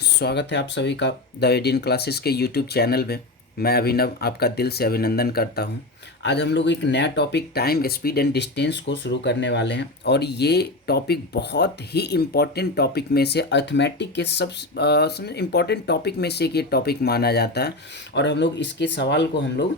स्वागत है आप सभी का द एडिन क्लासेस के यूट्यूब चैनल में। मैं अभिनव आपका दिल से अभिनंदन करता हूं। आज हम लोग एक नया topic time speed and distance को शुरू करने वाले हैं और ये टॉपिक बहुत ही इम्पॉर्टेंट टॉपिक में से अर्थमेटिक के सब इम्पॉर्टेंट टॉपिक में से एक ये टॉपिक माना जाता है। और हम लोग इसके सवाल को हम लोग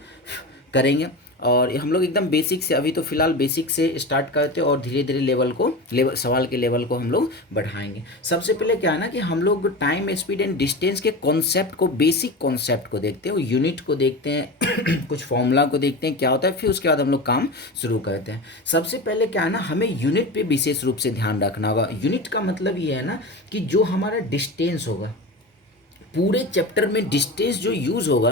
करेंगे और हम लोग एकदम बेसिक से, अभी तो फिलहाल बेसिक से स्टार्ट करते हैं और धीरे धीरे लेवल सवाल के लेवल को हम लोग बढ़ाएंगे। सबसे पहले क्या है ना कि हम लोग टाइम स्पीड एंड डिस्टेंस के कॉन्सेप्ट को, बेसिक कॉन्सेप्ट को देखते हैं और यूनिट को देखते हैं कुछ फॉर्मूला को देखते हैं क्या होता है, फिर उसके बाद हम लोग काम शुरू करते हैं। सबसे पहले क्या है ना, हमें यूनिट पे विशेष रूप से ध्यान रखना होगा। यूनिट का मतलब ये है ना कि जो हमारा डिस्टेंस होगा, पूरे चैप्टर में डिस्टेंस जो यूज़ होगा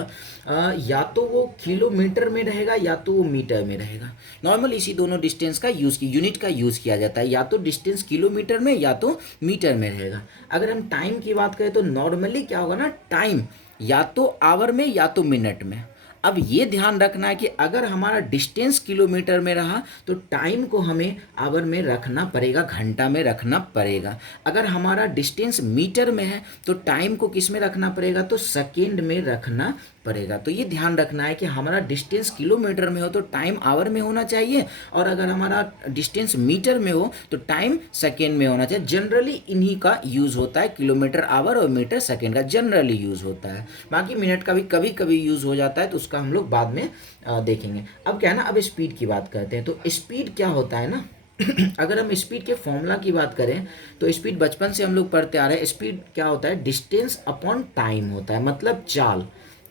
या तो वो किलोमीटर में रहेगा या तो वो मीटर में रहेगा। नॉर्मल इसी दोनों डिस्टेंस का यूज़ की यूनिट का यूज़ किया जाता है, या तो डिस्टेंस किलोमीटर में या तो मीटर में रहेगा। अगर हम टाइम की बात करें तो नॉर्मली क्या होगा ना, टाइम या तो आवर में या तो मिनट में। अब ये ध्यान रखना है कि अगर हमारा डिस्टेंस किलोमीटर में रहा तो टाइम को हमें आवर में रखना पड़ेगा, घंटा में रखना पड़ेगा। अगर हमारा डिस्टेंस मीटर में है तो टाइम को किस में रखना पड़ेगा, तो सेकेंड में रखना पड़ेगा। तो ये ध्यान रखना है कि हमारा डिस्टेंस किलोमीटर में हो तो टाइम आवर में होना चाहिए, और अगर हमारा डिस्टेंस मीटर में हो तो टाइम सेकेंड में होना चाहिए। जनरली इन्हीं का यूज़ होता है, किलोमीटर आवर और मीटर सेकेंड का जनरली यूज़ होता है। बाकी मिनट का भी कभी कभी यूज़ हो जाता है, तो उसका हम लोग बाद में देखेंगे। अब क्या है ना, अब स्पीड की बात करते हैं। तो स्पीड क्या होता है ना अगर हम स्पीड के फॉर्मूला की बात करें तो स्पीड बचपन से हम लोग पढ़ते आ रहे हैं। स्पीड क्या होता है, डिस्टेंस अपॉन टाइम होता है, मतलब चाल।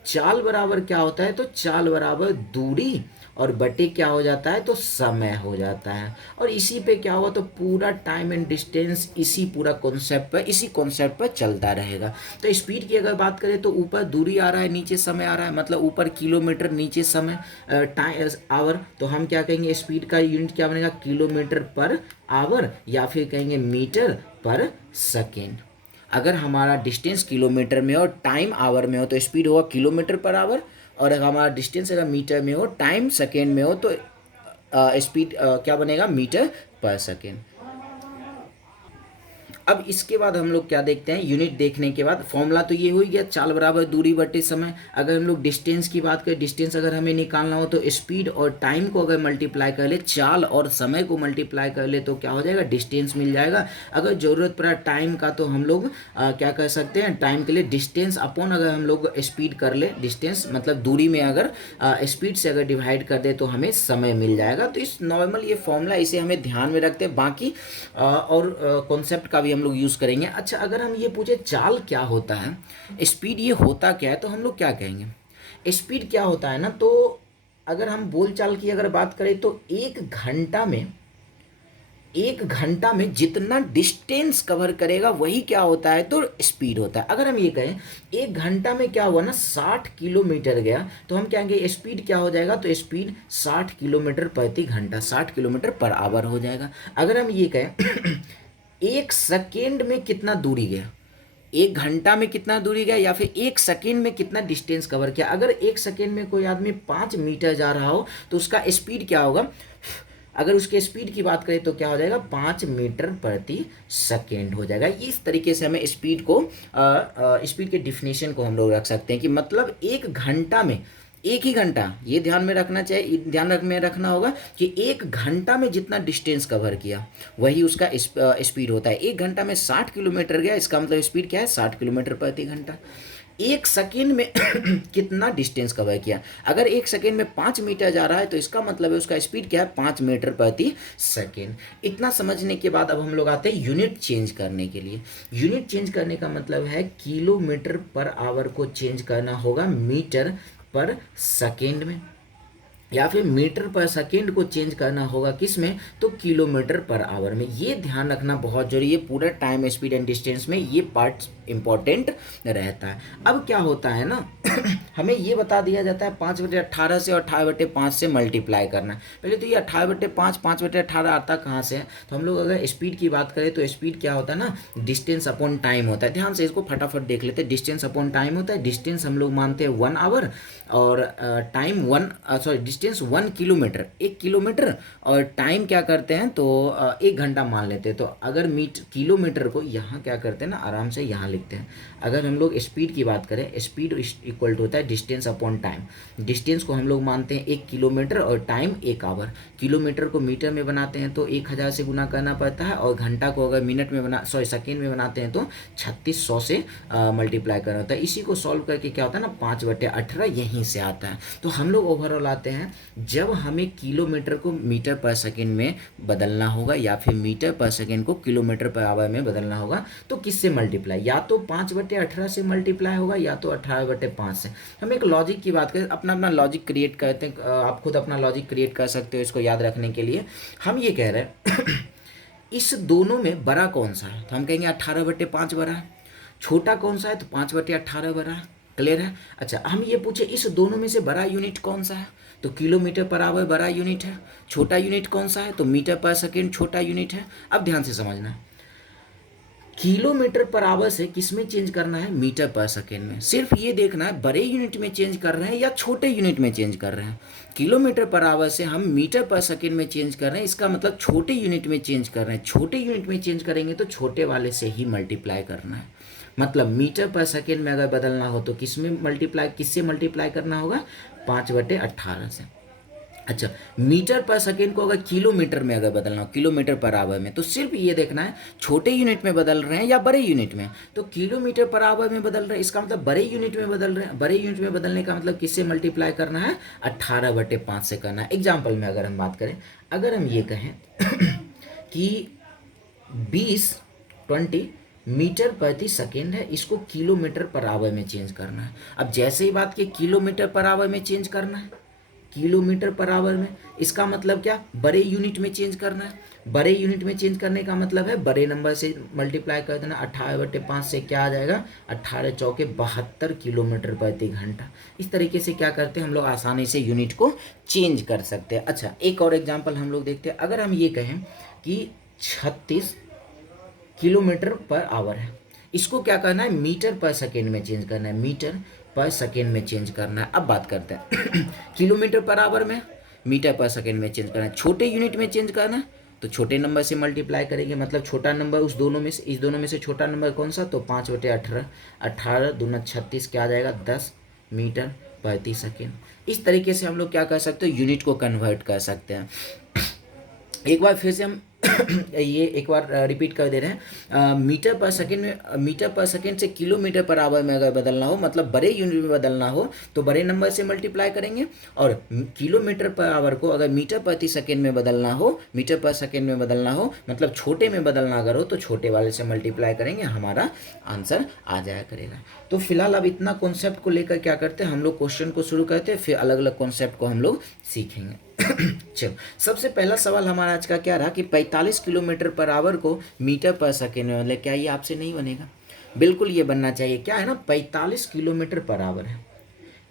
चाल बराबर क्या होता है, तो चाल बराबर दूरी और बटे क्या हो जाता है, तो समय हो जाता है। और इसी पे क्या हुआ, तो पूरा टाइम एंड डिस्टेंस इसी पूरा कॉन्सेप्ट पर, इसी कॉन्सेप्ट पर चलता रहेगा। तो स्पीड की अगर बात करें तो ऊपर दूरी आ रहा है, नीचे समय आ रहा है, मतलब ऊपर किलोमीटर नीचे समय टाइम आवर। तो हम क्या कहेंगे, स्पीड का यूनिट क्या बनेगा, किलोमीटर पर आवर, या फिर कहेंगे मीटर पर सेकेंड। अगर हमारा डिस्टेंस किलोमीटर में हो, टाइम आवर में हो, तो स्पीड होगा किलोमीटर पर आवर। और अगर हमारा डिस्टेंस अगर मीटर में हो, टाइम सेकेंड में हो, तो स्पीड क्या बनेगा, मीटर पर सेकेंड। अब इसके बाद हम लोग क्या देखते हैं, यूनिट देखने के बाद फॉर्मूला तो ये हो ही गया, चाल बराबर दूरी बटे समय। अगर हम लोग डिस्टेंस की बात करें, डिस्टेंस अगर हमें निकालना हो तो स्पीड और टाइम को अगर मल्टीप्लाई कर ले, चाल और समय को मल्टीप्लाई कर ले, तो क्या हो जाएगा, डिस्टेंस मिल जाएगा। अगर ज़रूरत पड़ा टाइम का तो हम लोग क्या कर सकते हैं, टाइम के लिए डिस्टेंस अपॉन अगर हम लोग स्पीड कर ले, डिस्टेंस मतलब दूरी में अगर स्पीड से अगर डिवाइड कर दे तो हमें समय मिल जाएगा। तो इस नॉर्मल ये फॉर्मूला, इसे हमें ध्यान में रखते हैं। बाकी और कॉन्सेप्ट का भी हम लोग यूज़ करेंगे। अच्छा, अगर हम ये पूछे चाल क्या होता है, स्पीड ये होता क्या है, तो हम लोग क्या कहेंगे, स्पीड क्या होता है ना, तो अगर हम बोलचाल की अगर बात करें तो एक घंटा में जितना डिस्टेंस कवर करेगा वही क्या होता है, तो स्पीड होता है। अगर हम ये कहें एक घंटा में क्या हुआ ना, 60 किलोमीटर गया, तो हम कहेंगे स्पीड क्या हो जाएगा, तो स्पीड 60 किलोमीटर प्रति घंटा, 60 किलोमीटर पर आवर हो जाएगा। अगर हम ये कहें एक सेकेंड में कितना दूरी गया, एक घंटा में कितना दूरी गया, या फिर एक सेकेंड में कितना डिस्टेंस कवर किया। अगर एक सेकेंड में कोई आदमी 5 मीटर जा रहा हो तो उसका स्पीड क्या होगा, अगर उसके स्पीड की बात करें तो क्या हो जाएगा, 5 मीटर प्रति सेकेंड हो जाएगा। इस तरीके से हमें स्पीड के डिफिनेशन को हम लोग रख सकते हैं कि मतलब एक घंटा में, एक ही घंटा, ये ध्यान में रखना चाहिए, में रखना होगा कि एक घंटा में जितना डिस्टेंस कवर किया वही उसका स्पीड होता है। एक घंटा में 60 किलोमीटर गया, इसका मतलब स्पीड क्या है, 60 किलोमीटर प्रति घंटा। एक सेकेंड में कितना डिस्टेंस कवर किया, अगर एक सेकेंड में 5 मीटर जा रहा है तो इसका मतलब है उसका स्पीड क्या है, 5 मीटर प्रति सेकेंड। इतना समझने के बाद अब हम लोग आते हैं यूनिट चेंज करने के लिए। यूनिट चेंज करने का मतलब है किलोमीटर पर आवर को चेंज करना होगा मीटर पर सेकेंड में, या फिर मीटर पर सेकेंड को चेंज करना होगा किस में, तो किलोमीटर पर आवर में। ये ध्यान रखना बहुत जरूरी है, पूरा टाइम स्पीड एंड डिस्टेंस में ये पार्ट इंपॉर्टेंट रहता है। अब क्या होता है ना हमें ये बता दिया जाता है 5/18 से और 18/5 से मल्टीप्लाई करना। पहले तो ये 18/5, 5/18 आता कहाँ से है, तो हम लोग अगर स्पीड की बात करें तो स्पीड क्या होता है ना, डिस्टेंस अपॉन टाइम होता है। ध्यान से इसको फटाफट देख लेते हैं। डिस्टेंस अपॉन टाइम होता है, डिस्टेंस हम लोग मानते हैं 1 आवर, और टाइम डिस्टेंस 1 किलोमीटर, 1 किलोमीटर, और टाइम क्या करते हैं तो 1 घंटा मान लेते हैं। तो अगर किलोमीटर को यहाँ क्या करते हैं ना, आराम से यहाँ लिखते हैं। अगर हम लोग स्पीड की बात करें, स्पीड इक्वल टू होता है डिस्टेंस अपॉन टाइम। डिस्टेंस को हम लोग मानते हैं 1 किलोमीटर और टाइम 1 आवर। किलोमीटर को मीटर में बनाते हैं तो 1000 से गुना करना पड़ता है, और घंटा को अगर मिनट में सेकेंड में बनाते हैं तो 3600 से मल्टीप्लाई करना होता है। इसी को सॉल्व करके क्या होता है ना, 5/18 यहीं से आता है। तो हम लोग ओवरऑल आते हैं, जब हमें किलोमीटर को मीटर पर सेकेंड में बदलना होगा या फिर मीटर पर सेकेंड को किलोमीटर पर आवर में बदलना होगा, तो किससे मल्टीप्लाई, या तो 5/18 से मल्टीप्लाई होगा या तो 18/5 से। हम एक लॉजिक की बात करें, अपना अपना लॉजिक क्रिएट करते हैं, आप खुद अपना लॉजिक क्रिएट कर सकते हो इसको याद रखने के लिए। हम ये कह रहे हैं इस दोनों में बड़ा कौन सा है, तो हम कहेंगे 18/5 बड़ा है। छोटा कौन सा है, तो 5/18 बड़ा है। क्लियर है। अच्छा, हम ये पूछे इस दोनों में से बड़ा यूनिट कौन सा है, तो किलोमीटर पर आवर बड़ा यूनिट है। छोटा यूनिट कौन सा है, तो मीटर पर सेकेंड छोटा यूनिट है। अब ध्यान से समझना, किलोमीटर पर आवर से किस में चेंज करना है, मीटर पर सेकेंड में। सिर्फ ये देखना है बड़े यूनिट में चेंज कर रहे हैं या छोटे यूनिट में चेंज कर रहे हैं। किलोमीटर पर आवर से हम मीटर पर सेकेंड में चेंज कर रहे हैं, इसका मतलब छोटे यूनिट में चेंज कर रहे हैं। छोटे यूनिट में चेंज करेंगे तो छोटे वाले से ही मल्टीप्लाई करना है। मतलब मीटर पर सेकेंड में अगर बदलना हो तो किससे मल्टीप्लाई करना होगा, 5/18 से। अच्छा, मीटर पर सेकेंड को अगर किलोमीटर में अगर बदलना हो, किलोमीटर पर आवर में, तो सिर्फ ये देखना है छोटे यूनिट में बदल रहे हैं या बड़े यूनिट में। तो किलोमीटर पर आवर में बदल रहे हैं, इसका मतलब बड़े यूनिट में बदल रहे हैं। बड़े यूनिट में बदलने का मतलब किससे मल्टीप्लाई करना है, 18/5 से करना है। एग्जाम्पल में अगर हम बात करें, अगर हम ये कहें कि 20 मीटर प्रति सेकेंड है, इसको किलोमीटर पर आवर में चेंज करना है। अब जैसे ही बात की किलोमीटर पर आवर में चेंज करना है, किलोमीटर पर आवर में, इसका मतलब क्या, बड़े यूनिट में चेंज करना है। बड़े यूनिट में चेंज करने का मतलब है बड़े नंबर से मल्टीप्लाई कर देना। 18/5 से क्या आ जाएगा, 18 चौके 72 किलोमीटर प्रति घंटा। इस तरीके से क्या करते हैं हम लोग, आसानी से यूनिट को चेंज कर सकते हैं। अच्छा, एक और एग्जाम्पल हम लोग देखते हैं। अगर हम ये कहें कि 36 किलोमीटर पर आवर है, इसको क्या करना है, मीटर पर सेकेंड में चेंज करना है। मीटर पर सेकेंड में चेंज करना है। अब बात करते हैं किलोमीटर पर आवर में मीटर पर सेकेंड में चेंज करना है। छोटे यूनिट में चेंज करना है तो छोटे नंबर से मल्टीप्लाई करेंगे। मतलब छोटा नंबर इस दोनों में से छोटा नंबर कौन सा, तो 5/18, 18 दूना 36, क्या आ जाएगा 10 मीटर प्रति सेकेंड। इस तरीके से हम लोग क्या कर सकते हैं, यूनिट को कन्वर्ट कर सकते हैं। एक बार फिर से हम ये एक बार रिपीट कर दे रहे हैं। मीटर पर सेकेंड से किलोमीटर पर आवर में अगर बदलना हो, मतलब बड़े यूनिट में बदलना हो, तो बड़े नंबर से मल्टीप्लाई करेंगे। और किलोमीटर पर आवर को अगर मीटर प्रति सेकेंड में बदलना हो, मीटर पर सेकेंड में बदलना हो, मतलब छोटे में बदलना अगर हो, तो छोटे वाले से मल्टीप्लाई करेंगे, हमारा आंसर आ जाया करेगा। तो फिलहाल अब इतना कॉन्सेप्ट को लेकर क्या करते हैं हम लोग, क्वेश्चन को शुरू करते हैं, फिर अलग अलग कॉन्सेप्ट को हम लोग सीखेंगे। चलो, सबसे पहला सवाल हमारा आज का क्या रहा कि 45 किलोमीटर पर आवर को मीटर पर सेकेंड में, मतलब क्या ये आपसे नहीं बनेगा, बिल्कुल ये बनना चाहिए। क्या है ना, 45 किलोमीटर पर आवर है,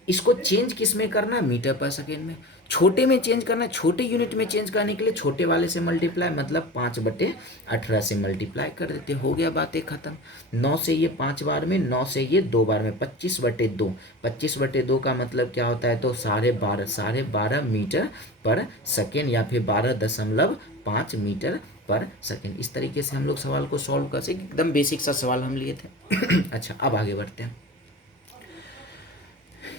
इसको चेंज किस में करना है, मीटर पर सेकेंड में। छोटे में चेंज करना है, छोटे यूनिट में चेंज करने के लिए छोटे वाले से मल्टीप्लाई, मतलब 5/18 से मल्टीप्लाई कर देते, हो गया बातें खत्म। 9 से ये 5 बार में, 9 से ये 2 बार में, 25/2। 25/2 का मतलब क्या होता है, तो 12.5 मीटर पर सेकेंड, या फिर 12.5 मीटर पर सेकेंड। इस तरीके से हम लोग सवाल को सॉल्व कर सकें। एकदम बेसिक सा सवाल हम लिए थे। अच्छा, अब आगे बढ़ते हैं।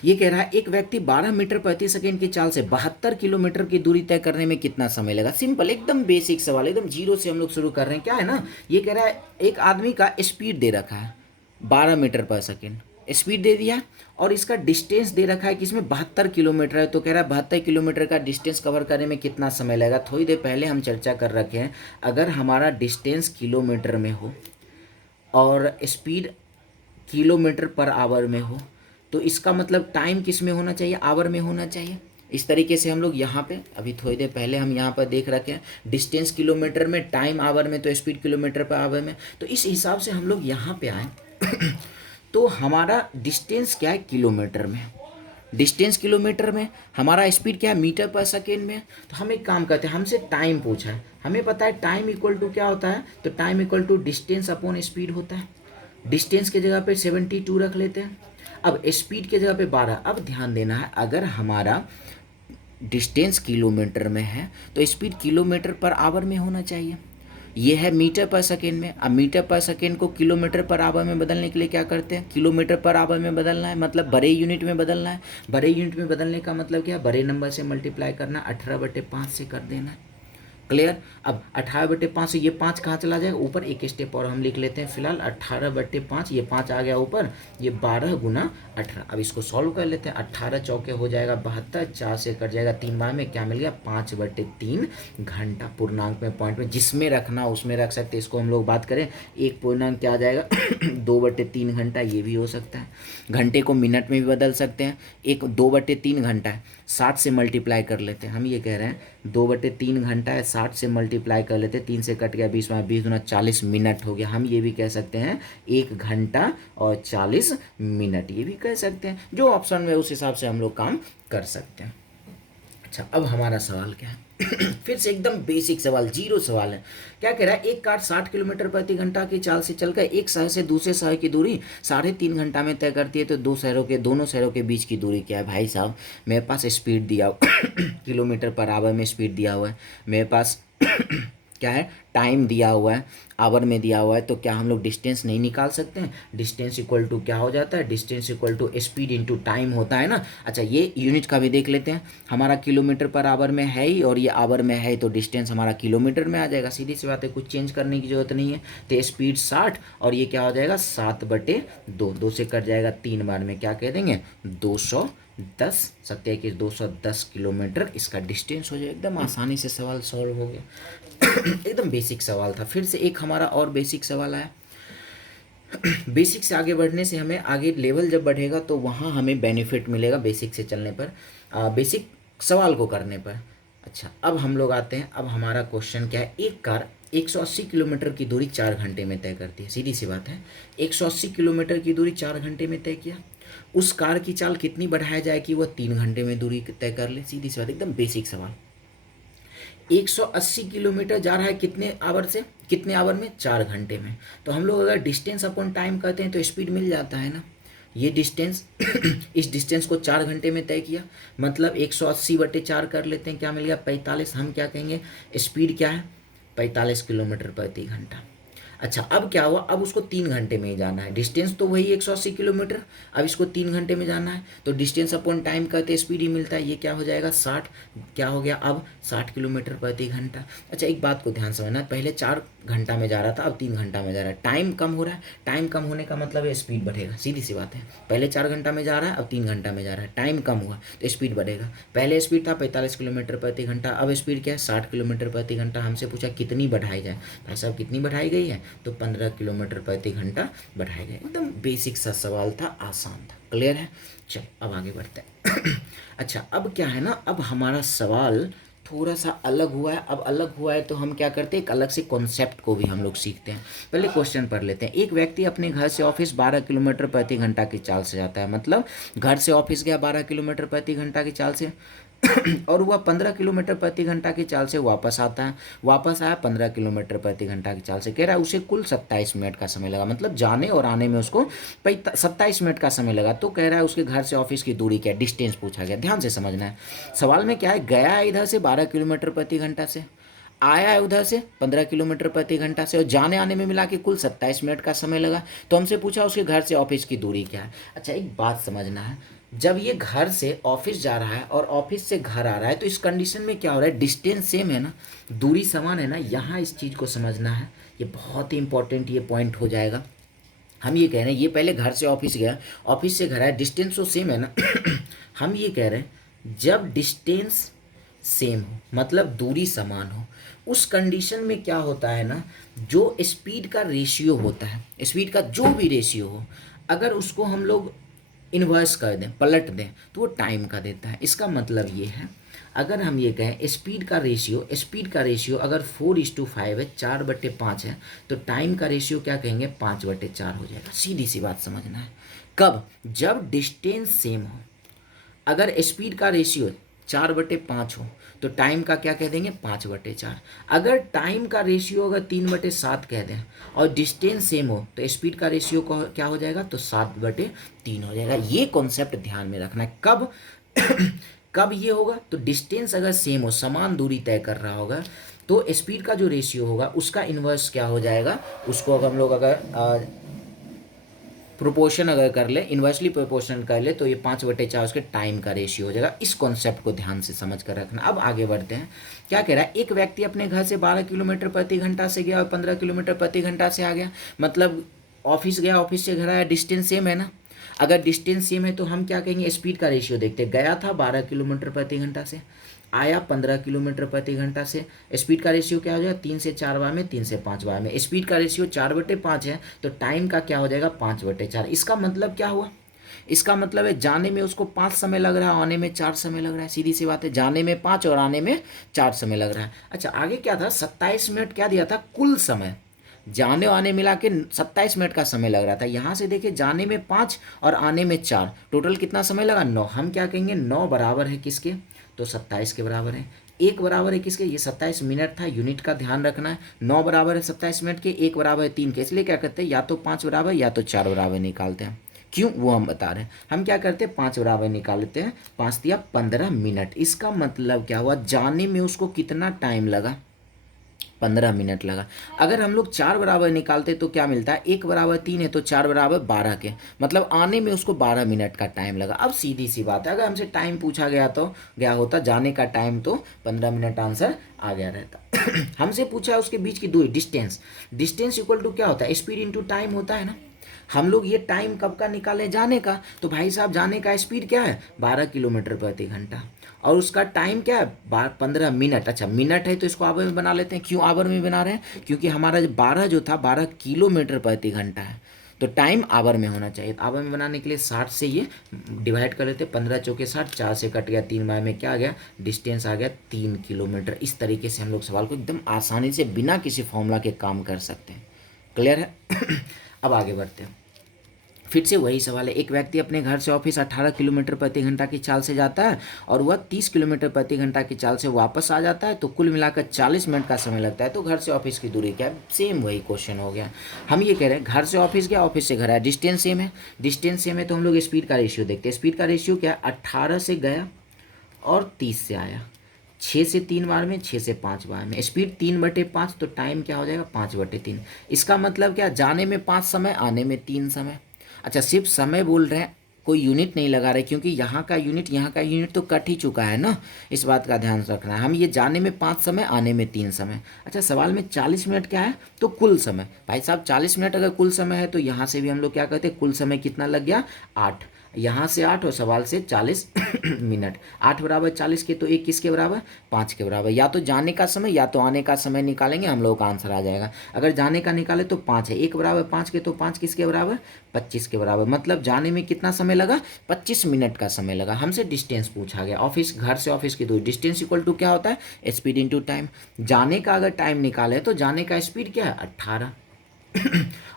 ये कह रहा है एक व्यक्ति 12 मीटर प्रति सेकेंड की चाल से 72 किलोमीटर की दूरी तय करने में कितना समय लगा। सिंपल, एकदम बेसिक सवाल, एकदम जीरो से हम लोग शुरू कर रहे हैं। क्या है ना, ये कह रहा है एक आदमी का स्पीड दे रखा है 12 मीटर पर सेकेंड, स्पीड दे दिया, और इसका डिस्टेंस दे रखा है कि इसमें 72 किलोमीटर है। तो कह रहा है 72 किलोमीटर का डिस्टेंस कवर करने में कितना समय लगेगा। थोड़ी देर पहले हम चर्चा कर रखे हैं, अगर हमारा डिस्टेंस किलोमीटर में हो और स्पीड किलोमीटर पर आवर में हो, तो इसका मतलब टाइम किस में होना चाहिए, आवर में होना चाहिए। इस तरीके से हम लोग यहाँ पे अभी थोड़ी देर पहले हम यहाँ पर देख रखे हैं, डिस्टेंस किलोमीटर में, टाइम आवर में, तो स्पीड किलोमीटर पर आवर में। तो इस हिसाब से हम लोग यहाँ पे आए तो हमारा डिस्टेंस क्या है, किलोमीटर में, डिस्टेंस किलोमीटर में, हमारा स्पीड क्या है, मीटर पर सेकेंड में। तो हम एक काम करते हैं, हमसे टाइम पूछा है, हमें पता है टाइम इक्वल टू क्या होता है, तो time equal to distance upon speed होता है। डिस्टेंस के जगह पे 72 रख लेते हैं। अब स्पीड के जगह पे 12। अब ध्यान देना है, अगर हमारा डिस्टेंस किलोमीटर में है तो स्पीड किलोमीटर पर आवर में होना चाहिए। ये है मीटर पर सेकेंड में। अब मीटर पर सेकेंड को किलोमीटर पर आवर में बदलने के लिए क्या करते हैं, किलोमीटर पर आवर में बदलना है, मतलब बड़े यूनिट में बदलना है। बड़े यूनिट में बदलने का मतलब क्या है, बड़े नंबर से मल्टीप्लाई करना, 18/5 से कर देना है। क्लियर। अब 18/5 से ये 5 कहाँ चला जाएगा, ऊपर एक स्टेप और हम लिख लेते हैं फिलहाल 18/5, ये 5 आ गया ऊपर, ये 12 गुना 18। अब इसको सॉल्व कर लेते हैं, 18 चौके हो जाएगा 72, 4 से कट जाएगा 3 बार में, क्या मिल गया 5/3 घंटा। पूर्णांक में पॉइंट में जिसमें रखना उसमें रख सकते हैं। इसको हम लोग बात करें एक पूर्णांक क्या आ जाएगा 2/3 घंटा, ये भी हो सकता है। घंटे को मिनट में भी बदल सकते हैं। एक 2/3 घंटा है, 60 से मल्टीप्लाई कर लेते हैं। हम ये कह रहे हैं 2/3 घंटा है, 60 से मल्टीप्लाई कर लेते हैं, 3 से कट गया 20 में, 20 दूना 40 मिनट हो गया। हम ये भी कह सकते हैं 1 घंटा और 40 मिनट, ये भी कह सकते हैं। जो ऑप्शन में उस हिसाब से हम लोग काम कर सकते हैं। अच्छा, अब हमारा सवाल क्या है फिर से एकदम बेसिक सवाल, जीरो सवाल है। क्या कह रहा है, एक कार 60 किलोमीटर प्रति घंटा की चाल से चलकर एक शहर से दूसरे शहर की दूरी 3.5 घंटा में तय करती है, तो दोनों शहरों के बीच की दूरी क्या है। भाई साहब मेरे पास स्पीड दिया किलोमीटर पर आवर में स्पीड दिया हुआ है, मेरे पास क्या है, टाइम दिया हुआ है, आवर में दिया हुआ है, तो क्या हम लोग डिस्टेंस नहीं निकाल सकते हैं। डिस्टेंस इक्वल टू क्या हो जाता है, distance equal to speed into time होता है ना। अच्छा, ये यूनिट का भी देख लेते हैं। हमारा किलोमीटर पर आवर में है ही और ये आवर में है, तो डिस्टेंस हमारा किलोमीटर में आ जाएगा। सीधी सी बात है, कुछ चेंज करने की जरूरत नहीं है। तो स्पीड 60 और ये क्या हो जाएगा 7/2, 2 से कट जाएगा 3 बार में, क्या कह देंगे 210, 7 210 किलोमीटर इसका डिस्टेंस हो जाए। एकदम आसानी से सवाल सॉल्व हो गया एकदम बेसिक सवाल था। फिर से एक हमारा और बेसिक सवाल आया। बेसिक से आगे बढ़ने से हमें आगे लेवल जब बढ़ेगा तो वहाँ हमें बेनिफिट मिलेगा बेसिक से चलने पर, बेसिक सवाल को करने पर। अच्छा, अब हम लोग आते हैं, अब हमारा क्वेश्चन क्या है, एक कार 180 किलोमीटर की दूरी 4 घंटे में तय करती है। सीधी सी बात है, 180 किलोमीटर की दूरी 4 घंटे में तय किया, उस कार की चाल कितनी बढ़ाया जाए कि वह 3 घंटे में दूरी तय कर ले। सीधी सी बात, एकदम बेसिक सवाल। 180 किलोमीटर जा रहा है कितने आवर से, कितने आवर में, 4 घंटे में। तो हम लोग अगर डिस्टेंस अपॉन टाइम करते हैं तो स्पीड मिल जाता है ना। ये डिस्टेंस इस डिस्टेंस को 4 घंटे में तय किया, मतलब 180/4 कर लेते हैं, क्या मिल गया 45। हम क्या कहेंगे, स्पीड क्या है 45 किलोमीटर प्रति घंटा। अच्छा, अब क्या हुआ, अब उसको 3 घंटे में ही जाना है। डिस्टेंस तो वही 180 किलोमीटर, अब इसको 3 घंटे में जाना है, तो डिस्टेंस अपॉन टाइम करते स्पीड ही मिलता है। ये क्या हो जाएगा 60, क्या हो गया अब 60 किलोमीटर प्रति घंटा। अच्छा, एक बात को ध्यान समझना, पहले 4 घंटा में जा रहा था, अब 3 घंटा में जा रहा है। टाइम कम हो रहा है, टाइम कम होने का मतलब है स्पीड बढ़ेगा। सीधी सी बात है, पहले 4 घंटा में जा रहा है, अब 3 घंटा में जा रहा है, टाइम कम हुआ तो स्पीड बढ़ेगा। पहले स्पीड था 45 किलोमीटर प्रति घंटा, अब स्पीड क्या है 60 किलोमीटर प्रति घंटा। हमसे पूछा कितनी बढ़ाई जाए, भाई साहब कितनी बढ़ाई गई है, तो 15 किलोमीटर प्रति घंटा बढ़ाया गया। एकदम बेसिक सा सवाल था, आसान था। क्लियर है, चलो अब आगे बढ़ते हैं अच्छा, अब क्या है ना, अब हमारा सवाल थोड़ा सा अलग हुआ है। अब अलग हुआ है तो हम क्या करते हैं, एक अलग से कॉन्सेप्ट को भी हम लोग सीखते हैं। पहले क्वेश्चन पढ़ लेते हैं। एक व्यक्ति अपने घर से ऑफिस 12 किलोमीटर प्रति घंटा की चाल से जाता है, मतलब घर से ऑफिस गया 12 किलोमीटर प्रति घंटा की चाल से और वह 15 किलोमीटर प्रति घंटा की चाल से वापस आता है, वापस आया 15 किलोमीटर प्रति घंटा की चाल से। कह रहा है उसे कुल 27 मिनट का समय लगा, मतलब जाने और आने में उसको 27 मिनट का समय लगा। तो कह रहा है उसके घर से ऑफिस की दूरी क्या, डिस्टेंस पूछा गया। ध्यान से समझना है, सवाल में क्या है, गया है इधर से 12 किलोमीटर प्रति घंटा से, आया है उधर से 15 किलोमीटर प्रति घंटा से, और जाने आने में मिला के कुल 27 मिनट का समय लगा। तो हमसे पूछा उसके घर से ऑफिस की दूरी क्या है। अच्छा, एक बात समझना है, जब ये घर से ऑफिस जा रहा है और ऑफिस से घर आ रहा है, तो इस कंडीशन में क्या हो रहा है, डिस्टेंस सेम है ना, दूरी समान है ना। यहाँ इस चीज़ को समझना है, ये बहुत ही इंपॉर्टेंट ये पॉइंट हो जाएगा। हम ये कह रहे हैं, ये पहले घर से ऑफिस गया, ऑफिस से घर आया, डिस्टेंस तो सेम है ना हम ये कह रहे हैं जब डिस्टेंस सेम हो, मतलब दूरी समान हो, उस कंडीशन में क्या होता है ना, जो स्पीड का रेशियो होता है, स्पीड का जो भी रेशियो हो, अगर उसको हम लोग इन्वर्स कर दें, पलट दें, तो वो टाइम का देता है। इसका मतलब ये है, अगर हम ये कहें स्पीड का रेशियो अगर 4:5 है, 4/5 है, तो टाइम का रेशियो क्या कहेंगे 5/4 हो जाएगा। सीधी सी बात समझना है, कब, जब डिस्टेंस सेम हो। अगर स्पीड का रेशियो 4/5 हो तो टाइम का क्या कह देंगे 5/4। अगर टाइम का रेशियो अगर 3/7 कह दें और डिस्टेंस सेम हो तो स्पीड का रेशियो क्या हो जाएगा, तो 7/3 हो जाएगा। ये कॉन्सेप्ट ध्यान में रखना है। कब कब ये होगा, तो डिस्टेंस अगर सेम हो, समान दूरी तय कर रहा होगा, तो स्पीड का जो रेशियो होगा उसका इन्वर्स क्या हो जाएगा, उसको अगर हम लोग अगर प्रोपोर्शन अगर कर ले, इन्वर्सली प्रोपोर्शनल कर ले, तो ये 5/4 उसके टाइम का रेशियो हो जाएगा। इस कॉन्सेप्ट को ध्यान से समझ कर रखना। अब आगे बढ़ते हैं। क्या कह रहा है, एक व्यक्ति अपने घर से 12 किलोमीटर प्रति घंटा से गया और 15 किलोमीटर प्रति घंटा से आ गया, मतलब ऑफिस गया, ऑफिस से घर आया, डिस्टेंस सेम है ना। अगर डिस्टेंस सेम है तो हम क्या कहेंगे, स्पीड का रेशियो देखते हैं। गया था 12 किलोमीटर प्रति घंटा से, आया 15 किलोमीटर प्रति घंटा से, स्पीड का रेशियो क्या हो जाएगा, 3 से 4 बार में, 3 से 5 बार में। स्पीड का रेशियो 4/5 है, तो टाइम का क्या हो जाएगा, 5/4। इसका मतलब क्या हुआ, इसका मतलब है जाने में उसको 5 समय लग रहा है, आने में 4 समय लग रहा है। सीधी सी बात है, जाने में 5 और आने में 4 समय लग रहा है। अच्छा, आगे क्या था, 27 मिनट क्या दिया था, कुल समय जाने आने मिला के 27 मिनट का समय लग रहा था। यहाँ से देखिए, जाने में 5 और आने में 4, टोटल कितना समय लगा, 9। हम क्या कहेंगे, 9 बराबर है किसके, तो 27 के बराबर है। 1 बराबर है किसके, ये 27 मिनट था, यूनिट का ध्यान रखना है। 9 बराबर है 27 मिनट के, 1 बराबर है 3 के। इसलिए क्या करते हैं, या तो 5 बराबर या तो 4 बराबर निकालते हैं। क्यों, वो हम बता रहे हैं। हम क्या करते हैं, 5 बराबर निकाल लेते हैं। 5 दिया 15 मिनट। इसका मतलब क्या हुआ, जाने में उसको कितना टाइम लगा, 15 मिनट लगा। अगर हम लोग 4 बराबर निकालते तो क्या मिलता है, 1 बराबर 3 है तो 4 बराबर 12 के, मतलब आने में उसको 12 मिनट का टाइम लगा। अब सीधी सी बात है, अगर हमसे टाइम पूछा गया तो गया होता जाने का टाइम, तो 15 मिनट आंसर आ गया रहता। हमसे पूछा है उसके बीच की दूरी, डिस्टेंस। डिस्टेंस इक्वल टू क्या होता है, स्पीड इंटू टाइम होता है ना। हम लोग ये टाइम कब का निकाले, जाने का। तो भाई साहब, जाने का स्पीड क्या है, 12 किलोमीटर प्रति घंटा, और उसका टाइम क्या है, 15 मिनट। अच्छा, मिनट है तो इसको आवर में बना लेते हैं। क्यों आवर में बना रहे हैं, क्योंकि हमारा जो 12 जो था, 12 किलोमीटर प्रति घंटा है, तो टाइम आवर में होना चाहिए। आवर में बनाने के लिए 60 से ये डिवाइड कर लेते हैं। 15 चौके 60, 4 से कट गया, 3 बार में क्या आ गया, डिस्टेंस आ गया 3 किलोमीटर। इस तरीके से हम लोग सवाल को एकदम आसानी से बिना किसी फॉर्मूला के काम कर सकते हैं। क्लियर है। अब आगे बढ़ते हैं। फिर से वही सवाल है, एक व्यक्ति अपने घर से ऑफिस 18 किलोमीटर प्रति घंटा की चाल से जाता है और वह 30 किलोमीटर प्रति घंटा की चाल से वापस आ जाता है, तो कुल मिलाकर 40 मिनट का समय लगता है। तो घर से ऑफिस की दूरी क्या है, सेम वही क्वेश्चन हो गया। हम ये कह रहे हैं, घर से ऑफिस गया, ऑफिस से घर आया, डिस्टेंस सेम है। डिस्टेंस सेम है तो हम लोग स्पीड का रेशियो देखते हैं। स्पीड का रेशियो क्या है, 18 से गया और 30 से आया, 6 से 3 बार में, 6 से 5 बार में। स्पीड 3/5, तो टाइम क्या हो जाएगा, 5/3। इसका मतलब क्या, जाने में 5 समय, आने में 3 समय। अच्छा, सिर्फ समय बोल रहे हैं, कोई यूनिट नहीं लगा रहे, क्योंकि यहाँ का यूनिट यहाँ का यूनिट तो कट ही चुका है ना। इस बात का ध्यान रखना है। हम ये जाने में 5 समय, आने में 3 समय। अच्छा, सवाल में 40 मिनट क्या है, तो कुल समय। भाई साहब, 40 मिनट अगर कुल समय है तो यहाँ से भी हम लोग क्या कहते हैं, कुल समय कितना लग गया, 8। यहाँ से 8 और सवाल से 40 मिनट। 8 बराबर 40 के, तो 1 किसके बराबर, 5 के बराबर। या तो जाने का समय या तो आने का समय निकालेंगे, हम लोगों का आंसर आ जाएगा। अगर जाने का निकाले तो 5 है, 1 बराबर 5 के, तो 5 किसके बराबर, 25 के बराबर। मतलब जाने में कितना समय लगा, 25 मिनट का समय लगा। हमसे डिस्टेंस पूछा गया, ऑफिस, घर से ऑफिस की दूरी। डिस्टेंस इक्वल टू क्या होता है, स्पीड इंटू टाइम। जाने का अगर टाइम निकाले तो जाने का स्पीड क्या है, 18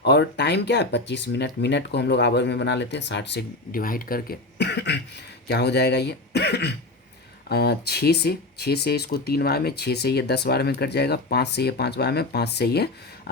और टाइम क्या है, 25 मिनट। मिनट को हम लोग आवर में बना लेते हैं, 60 से डिवाइड करके। क्या हो जाएगा ये, 6 से इसको 3 बार में, 6 से ये 10 बार में कट जाएगा, 5 से ये 5 बार में, 5 से ये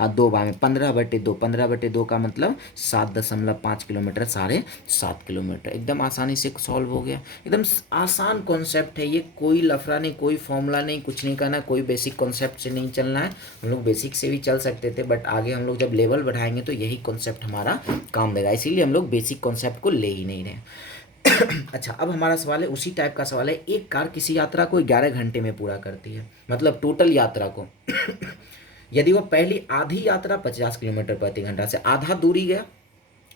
2 बार में। 15/2, 15/2 का मतलब 7.5 किलोमीटर, 7.5 किलोमीटर। एकदम आसानी से सॉल्व हो गया। एकदम आसान कॉन्सेप्ट है ये, कोई लफड़ा नहीं, कोई फॉर्मूला नहीं, कुछ नहीं करना, कोई बेसिक कॉन्सेप्ट से नहीं चलना है। हम लोग बेसिक से भी चल सकते थे, बट आगे हम लोग जब लेवल बढ़ाएंगे तो यही कॉन्सेप्ट हमारा काम देगा, इसीलिए हम लोग बेसिक कॉन्सेप्ट को ले ही नहीं रहे। अच्छा, अब हमारा सवाल है, उसी टाइप का सवाल है। एक कार किसी यात्रा को 11 घंटे में पूरा करती है, मतलब टोटल यात्रा को। यदि वो पहली आधी यात्रा 50 किलोमीटर प्रति घंटा से, आधा दूरी गया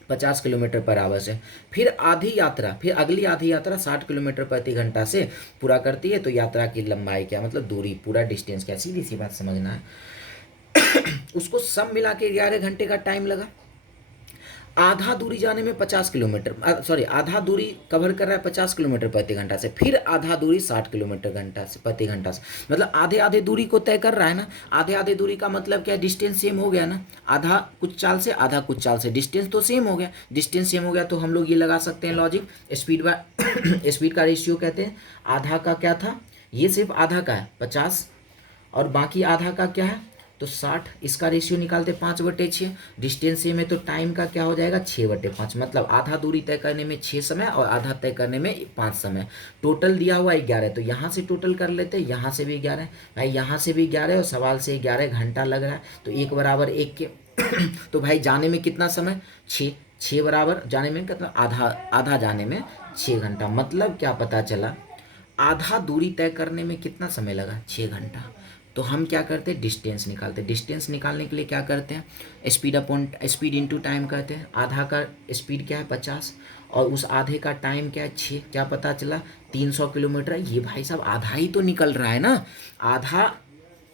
50 किलोमीटर पर आवर से, फिर आधी यात्रा, फिर अगली आधी यात्रा 60 किलोमीटर प्रति घंटा से पूरा करती है, तो यात्रा की लंबाई क्या, मतलब दूरी, पूरा डिस्टेंस क्या। सीधी सी बात समझना है। उसको सब मिला के 11 घंटे का टाइम लगा। आधा दूरी जाने में 50 किलोमीटर, सॉरी, आधा दूरी कवर कर रहा है 50 किलोमीटर प्रति घंटा से, फिर आधा दूरी 60 किलोमीटर घंटा से प्रति घंटा से, मतलब आधे आधे दूरी को तय कर रहा है ना। आधे आधे दूरी का मतलब क्या है, डिस्टेंस सेम हो गया ना। आधा कुछ चाल से, आधा कुछ चाल से, डिस्टेंस तो सेम हो गया। डिस्टेंस सेम हो गया तो हम लोग ये लगा सकते हैं लॉजिक, स्पीड बाय स्पीड का रेशियो कहते हैं। आधा का क्या था, ये सिर्फ आधा का है 50, और बाकी आधा का क्या है तो 60, इसका रेशियो निकालते 5/6। डिस्टेंस सेम है तो टाइम का क्या हो जाएगा 6/5, मतलब आधा दूरी तय करने में 6 समय और आधा तय करने में 5 समय। टोटल दिया हुआ 11, तो यहाँ से टोटल कर लेते हैं, यहाँ से भी 11 भाई, यहाँ से भी 11 और सवाल से 11 घंटा लग रहा है, तो 1 बराबर 1 के तो भाई जाने में कितना समय 6, 6 बराबर जाने में कितना आधा, आधा जाने में 6 घंटा। मतलब क्या पता चला, आधा दूरी तय करने में कितना समय लगा 6 घंटा। तो हम क्या करते हैं डिस्टेंस निकालते हैं। डिस्टेंस निकालने के लिए क्या करते हैं speed upon speed into time करते हैं। आधा का स्पीड क्या है 50 और उस आधे का टाइम क्या है 6, क्या पता चला 300 किलोमीटर। ये भाई साहब आधा ही तो निकल रहा है ना, आधा,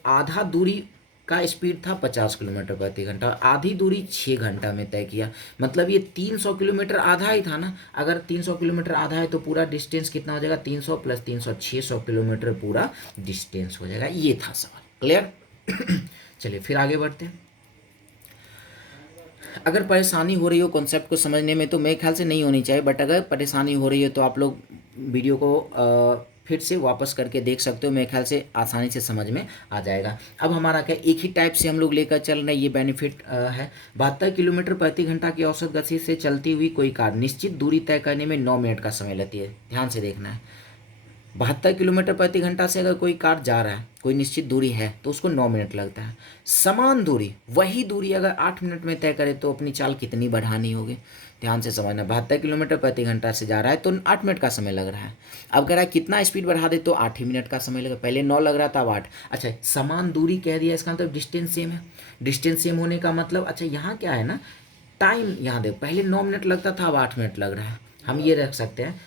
आधा दूरी का स्पीड था 50 किलोमीटर प्रति घंटा, आधी दूरी 6 घंटा में तय किया, मतलब ये 300 किलोमीटर आधा ही था ना। अगर 300 किलोमीटर आधा है तो पूरा डिस्टेंस कितना हो जाएगा 300 + 300 600 किलोमीटर पूरा डिस्टेंस हो जाएगा। ये था सवाल, क्लियर। चलिए फिर आगे बढ़ते हैं। अगर परेशानी हो रही हो कॉन्सेप्ट को समझने में तो मेरे ख्याल से नहीं होनी चाहिए, बट अगर परेशानी हो रही हो तो आप लोग वीडियो को फिर से वापस करके देख सकते हो, मेरे ख्याल से आसानी से समझ में आ जाएगा। अब हमारा क्या एक ही टाइप से हम लोग लेकर चल रहे हैं, ये बेनिफिट है। 72 किलोमीटर प्रति घंटा की औसत गति से चलती हुई कोई कार निश्चित दूरी तय करने में 9 मिनट का समय लेती है। ध्यान से देखना है, 72 किलोमीटर प्रति घंटा से अगर कोई कार जा रहा है, कोई निश्चित दूरी है तो उसको 9 मिनट लगता है। समान दूरी, वही दूरी अगर 8 मिनट में तय करे तो अपनी चाल कितनी बढ़ानी होगी। ध्यान से समझना, 72 किलोमीटर प्रति घंटा से जा रहा है तो 8 मिनट का समय लग रहा है। अब कह रहा है कितना स्पीड बढ़ा दे तो 8 ही मिनट का समय लगेगा, पहले 9 लग रहा था अब 8। अच्छा, समान दूरी कह दिया, इसका मतलब डिस्टेंस सेम है। डिस्टेंस सेम होने का मतलब, अच्छा यहाँ क्या है ना, टाइम यहाँ देखो, पहले 9 मिनट लगता था अब 8 मिनट लग रहा है। हम ये रख सकते हैं,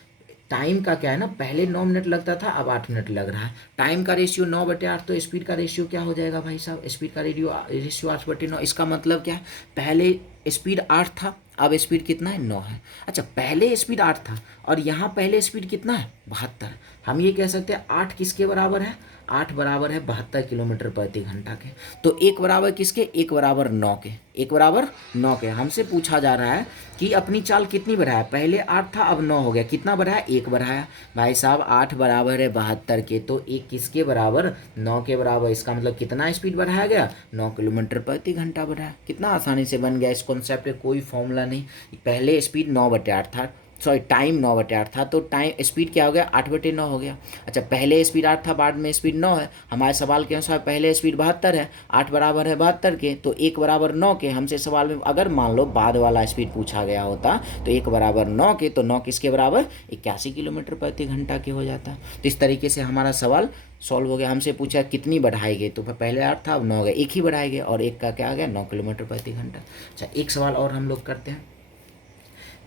टाइम का क्या है ना, पहले 9 मिनट लगता था अब 8 मिनट लग रहा है। टाइम का रेशियो 9/8, तो स्पीड का रेशियो क्या हो जाएगा भाई साहब, स्पीड का रेशियो 8/9। इसका मतलब क्या है, पहले स्पीड 8 था अब स्पीड कितना है 9 है। अच्छा, पहले स्पीड 8 था और यहाँ पहले स्पीड कितना है 72। हम ये कह सकते हैं 8 किसके बराबर है, 8 बराबर है 72 किलोमीटर प्रति घंटा के। तो 1 बराबर किसके, 1 बराबर 9 के, 1 बराबर 9 के। हमसे पूछा जा रहा है कि अपनी चाल कितनी बढ़ाया, पहले 8 था अब 9 हो गया, कितना बढ़ाया 1 बढ़ाया। भाई साहब 8 बराबर है 72 के, तो 1 किसके बराबर 9 के बराबर। इसका मतलब कितना स्पीड बढ़ाया गया 9 किलोमीटर प्रति घंटा बढ़ाया। कितना आसानी से बन गया, इस कॉन्सेप्ट में कोई फॉर्मूला नहीं। पहले स्पीड 9/8 था, सॉरी टाइम 9/8 था, तो टाइम स्पीड क्या हो गया 8/9 हो गया। अच्छा, पहले स्पीड 8 था बाद में स्पीड 9 है। हमारे सवाल के अनुसार पहले स्पीड 72 है, 8 बराबर है 72 के, तो 1 बराबर 9 के। हमसे सवाल में अगर मान लो बाद वाला स्पीड पूछा गया होता तो 1 बराबर 9 के, तो 9 किसके बराबर 81 किलोमीटर प्रति घंटा के हो जाता। तो इस तरीके से हमारा सवाल सॉल्व हो गया। हमसे पूछा कितनी बढ़ाएंगे, तो पहले 8 था अब 9 हो गया, 1 ही बढ़ाएंगे और 1 का क्या आ गया 9 किलोमीटर प्रति घंटा। अच्छा, एक सवाल और हम लोग करते हैं।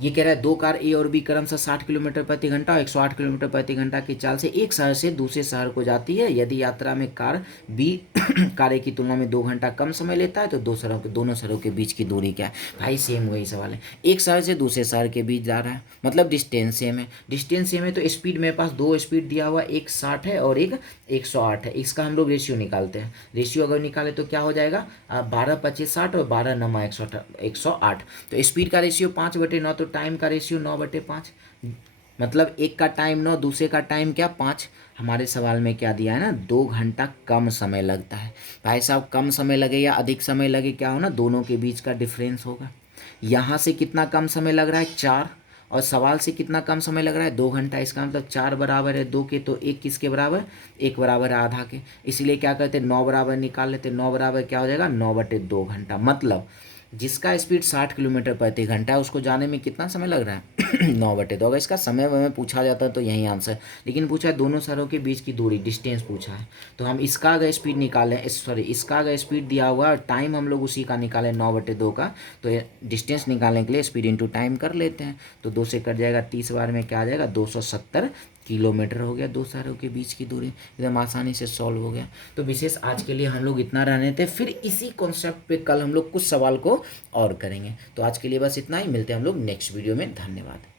ये कह रहा है 2 कार ए और बी क्रमशः 60 किलोमीटर प्रति घंटा और 108 किलोमीटर प्रति घंटा की चाल से एक शहर से दूसरे शहर को जाती है। यदि यात्रा में कार बी कार ए की तुलना में 2 घंटा कम समय लेता है तो दोनों शहरों के बीच की दूरी क्या है। भाई सेम वही सवाल है, एक शहर से दूसरे शहर के बीच जा रहा है, मतलब डिस्टेंस सेम है। डिस्टेंस सेम है तो स्पीड मेरे पास 2 स्पीड दिया हुआ, एक 60 है और एक 108 है। इसका हम लोग रेशियो निकालते हैं। रेशियो अगर निकाले तो क्या हो जाएगा 12×25 60 और 12×9 108। तो स्पीड का रेशियो 5/9, तो टाइम का रेशियो 9/5, मतलब एक का टाइम 9, दूसरे का टाइम क्या 5। हमारे सवाल में क्या दिया है ना 2 घंटा कम समय लगता है। भाई साहब कम समय लगे या अधिक समय लगे क्या हो ना, दोनों के बीच का डिफरेंस होगा। यहाँ से कितना कम समय लग रहा है 4, और सवाल से कितना कम समय लग रहा है 2 घंटा। इसका मतलब 4 बराबर है 2 के, तो 1 किसके बराबर 1 बराबर है आधा के। इसलिए क्या करते 9 बराबर निकाल लेते, 9 बराबर क्या हो जाएगा 9/2 घंटा। मतलब जिसका स्पीड 60 किलोमीटर प्रति घंटा है उसको जाने में कितना समय लग रहा है 9/2। अगर इसका समय में पूछा जाता तो यही आंसर, लेकिन पूछा है दोनों शहरों के बीच की दूरी, डिस्टेंस पूछा है। तो हम इसका अगर स्पीड निकालें, सॉरी इसका अगर स्पीड दिया हुआ और टाइम हम लोग उसी का निकालें 9/2 का, तो डिस्टेंस निकालने के लिए स्पीड इंटू टाइम कर लेते हैं। तो 2 से कट जाएगा, 30 बार में क्या आ जाएगा 270 किलोमीटर हो गया 2 शहरों के बीच की दूरी। एकदम आसानी से सॉल्व हो गया। तो विशेष आज के लिए हम लोग इतना रहने थे, फिर इसी कॉन्सेप्ट पे कल हम लोग कुछ सवाल को और करेंगे। तो आज के लिए बस इतना ही, मिलते हैं हम लोग नेक्स्ट वीडियो में। धन्यवाद।